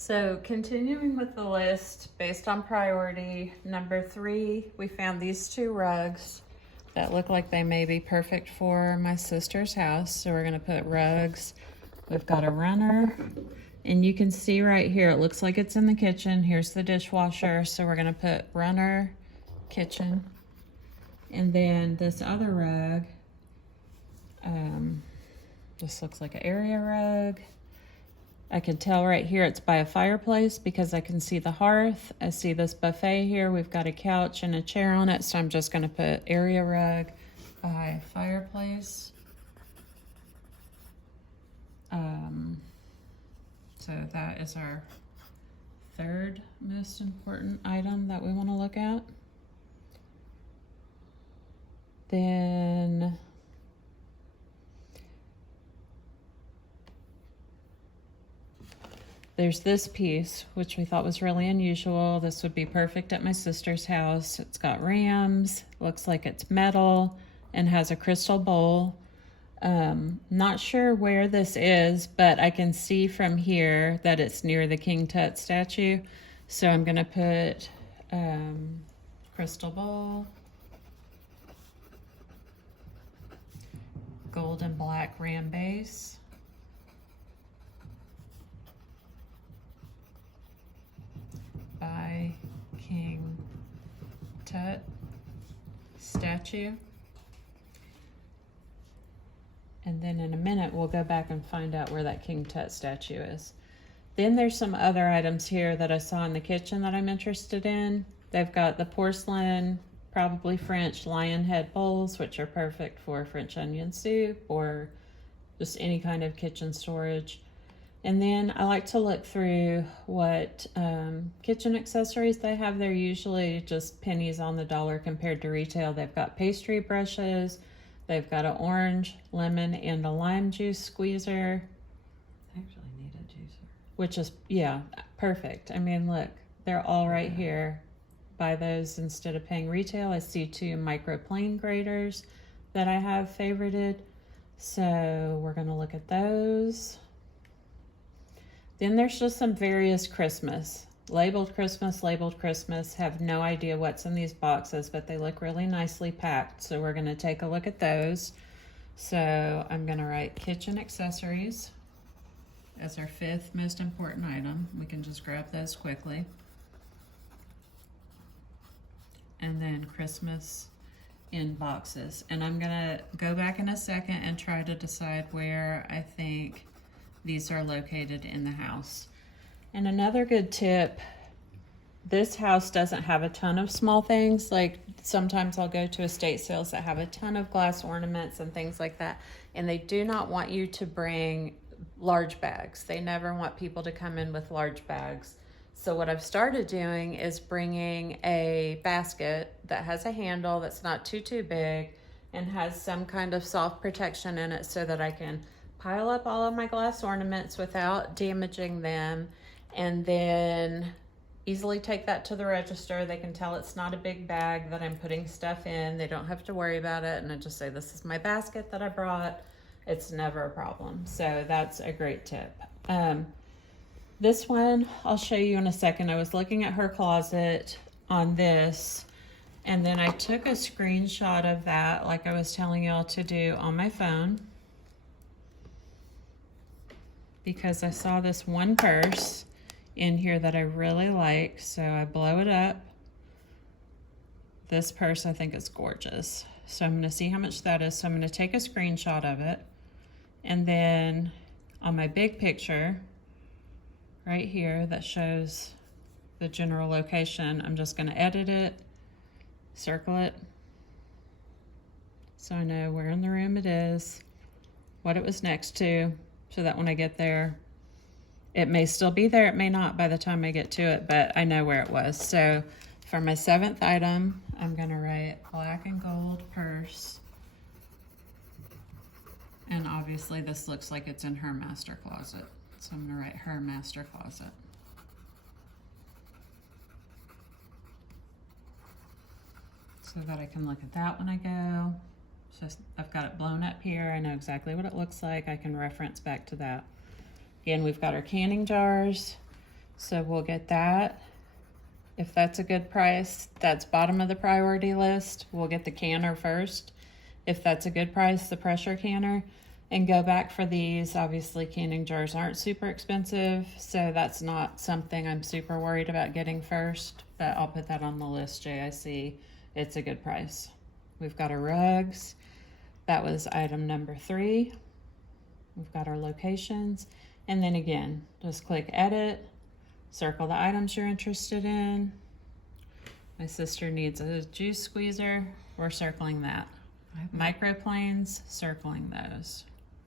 So continuing with the list based on priority, number 3, we found these 2 rugs that look like they may be perfect for my sister's house. So we're gonna put rugs. We've got a runner, and you can see right here, it looks like it's in the kitchen. Here's the dishwasher. So we're gonna put runner, kitchen. And then this other rug, this looks like an area rug. I can tell right here it's by a fireplace because I can see the hearth. I see this buffet here. We've got a couch and a chair on it, so I'm just gonna put area rug by fireplace. So that is our 3rd most important item that we wanna look at. Then there's this piece, which we thought was really unusual. This would be perfect at my sister's house. It's got rams, looks like it's metal, and has a crystal bowl. Not sure where this is, but I can see from here that it's near the King Tut statue. So I'm gonna put crystal bowl, gold and black ram base, by King Tut statue. And then in a minute, we'll go back and find out where that King Tut statue is. Then there's some other items here that I saw in the kitchen that I'm interested in. They've got the porcelain, probably French lion head bowls, which are perfect for French onion soup or just any kind of kitchen storage. And then I like to look through what kitchen accessories they have. They're usually just pennies on the dollar compared to retail. They've got pastry brushes. They've got an orange, lemon, and a lime juice squeezer. I actually need a juicer. Which is, yeah, perfect. I mean, look, they're all right here. Buy those instead of paying retail. I see 2 microplane graters that I have favorited. So we're gonna look at those. Then there's just some various Christmas. Labeled Christmas, have no idea what's in these boxes, but they look really nicely packed. So we're gonna take a look at those. So I'm gonna write kitchen accessories as our 5th most important item. We can just grab those quickly. And then Christmas in boxes. And I'm gonna go back in a second and try to decide where I think these are located in the house. And another good tip, this house doesn't have a ton of small things. Like sometimes I'll go to estate sales that have a ton of glass ornaments and things like that. And they do not want you to bring large bags. They never want people to come in with large bags. So what I've started doing is bringing a basket that has a handle that's not too big and has some kind of soft protection in it so that I can pile up all of my glass ornaments without damaging them, and then easily take that to the register. They can tell it's not a big bag that I'm putting stuff in. They don't have to worry about it, and I just say, this is my basket that I brought. It's never a problem. So that's a great tip. This one I'll show you in a second. I was looking at her closet on this, and then I took a screenshot of that like I was telling y'all to do on my phone, because I saw this one purse in here that I really like. So I blow it up. This purse, I think is gorgeous. So I'm gonna see how much that is. So I'm gonna take a screenshot of it. And then on my big picture right here that shows the general location, I'm just gonna edit it, circle it, so I know where in the room it is, what it was next to, so that when I get there, it may still be there, it may not by the time I get to it, but I know where it was. So for my 7th item, I'm gonna write black and gold purse. And obviously this looks like it's in her master closet. So I'm gonna write her master closet. So that I can look at that when I go. So I've got it blown up here. I know exactly what it looks like. I can reference back to that. Again, we've got our canning jars. So we'll get that. If that's a good price, that's bottom of the priority list. We'll get the canner first. If that's a good price, the pressure canner, and go back for these. Obviously, canning jars aren't super expensive, so that's not something I'm super worried about getting first, but I'll put that on the list, JIC. It's a good price. We've got our rugs. That was item number 3. We've got our locations. And then again, just click edit, circle the items you're interested in. My sister needs a juice squeezer. We're circling that. Microplanes, circling those.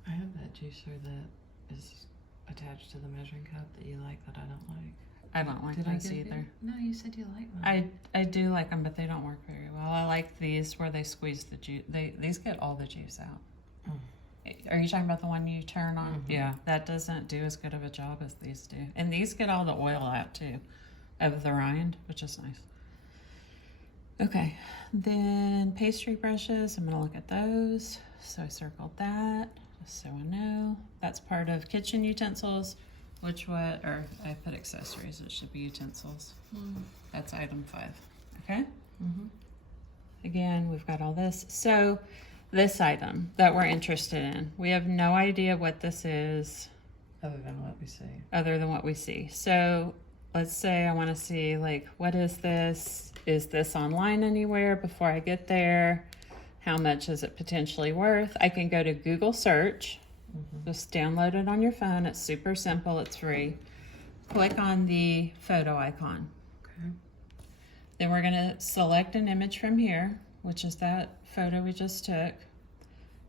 I have that juicer that is attached to the measuring cup that you like that I don't like. I don't like Did I those give either. you? No, you said you like them. I do like them, but they don't work very well. I like these where they squeeze the juice. These get all the juice out. Are you talking about the one you turn on? Mhm. Yeah, that doesn't do as good of a job as these do. And these get all the oil out too of the rind, which is nice. Okay, then pastry brushes, I'm gonna look at those. So I circled that, just so I know. That's part of kitchen utensils, or I put accessories, it should be utensils. That's item 5, okay? Mm-hmm. Again, we've got all this. So this item that we're interested in, we have no idea what this is Other than what we see. other than what we see. So let's say I want to see, like, what is this? Is this online anywhere before I get there? How much is it potentially worth? I can go to Google search, just download it on your phone. It's super simple, it's free. Click on the photo icon. Okay. Then we're gonna select an image from here, which is that photo we just took.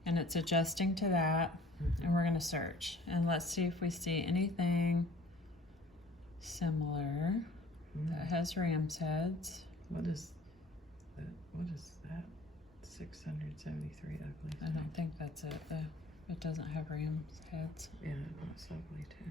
And it's adjusting to that. And we're gonna search. And let's see if we see anything similar that has ram's heads. What is that? 673 ugly I thing. don't think that's it though. It doesn't have ram's heads. Yeah, that's ugly too.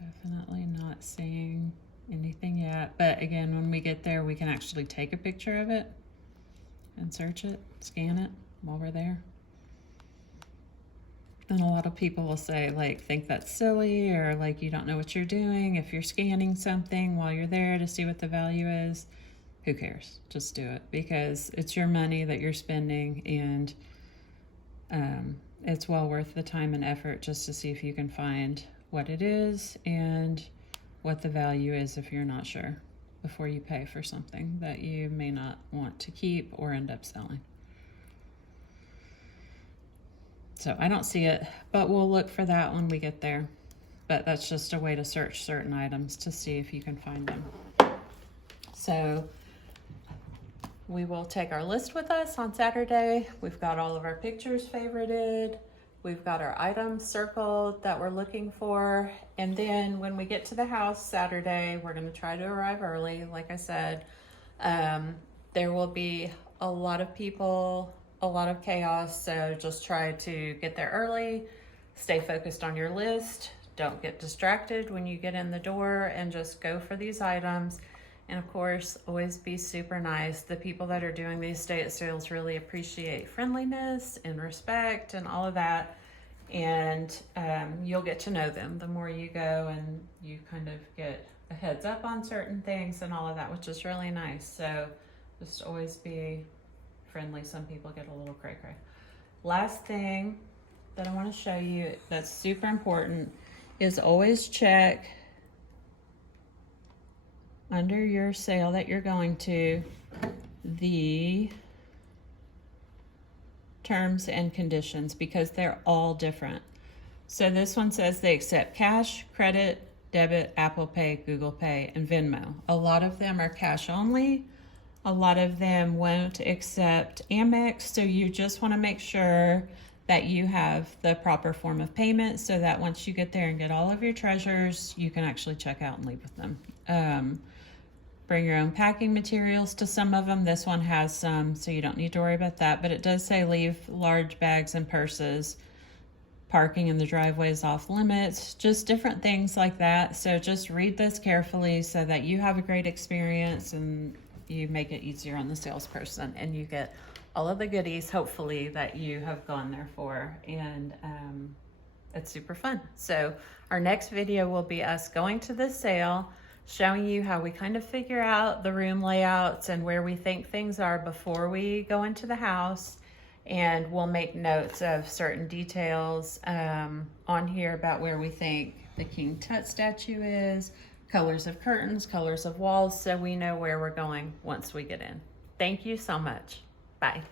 Definitely not seeing anything yet. But again, when we get there, we can actually take a picture of it and search it, scan it while we're there. And a lot of people will say, like, think that's silly, or like you don't know what you're doing if you're scanning something while you're there to see what the value is. Who cares? Just do it, because it's your money that you're spending, and it's well worth the time and effort just to see if you can find what it is and what the value is if you're not sure before you pay for something that you may not want to keep or end up selling. So I don't see it, but we'll look for that when we get there. But that's just a way to search certain items to see if you can find them. So we will take our list with us on Saturday. We've got all of our pictures favorited. We've got our items circled that we're looking for. And then when we get to the house Saturday, we're gonna try to arrive early, like I said. There will be a lot of people, a lot of chaos, so just try to get there early, stay focused on your list, don't get distracted when you get in the door, and just go for these items. And of course, always be super nice. The people that are doing these stay-at sales really appreciate friendliness and respect and all of that. And you'll get to know them the more you go, and you kind of get a heads up on certain things and all of that, which is really nice. So just always be friendly. Some people get a little cray-cray. Last thing that I want to show you that's super important is always check under your sale that you're going to the terms and conditions, because they're all different. So this one says they accept cash, credit, debit, Apple Pay, Google Pay, and Venmo. A lot of them are cash only. A lot of them won't accept Amex, so you just want to make sure that you have the proper form of payment so that once you get there and get all of your treasures, you can actually check out and leave with them. Bring your own packing materials to some of them. This one has some, so you don't need to worry about that, but it does say leave large bags and purses. Parking in the driveway is off limits, just different things like that. So just read this carefully so that you have a great experience and you make it easier on the salesperson, and you get all of the goodies, hopefully, that you have gone there for. And it's super fun. So our next video will be us going to the sale, showing you how we kind of figure out the room layouts and where we think things are before we go into the house. And we'll make notes of certain details on here about where we think the King Tut statue is, colors of curtains, colors of walls, so we know where we're going once we get in. Thank you so much. Bye.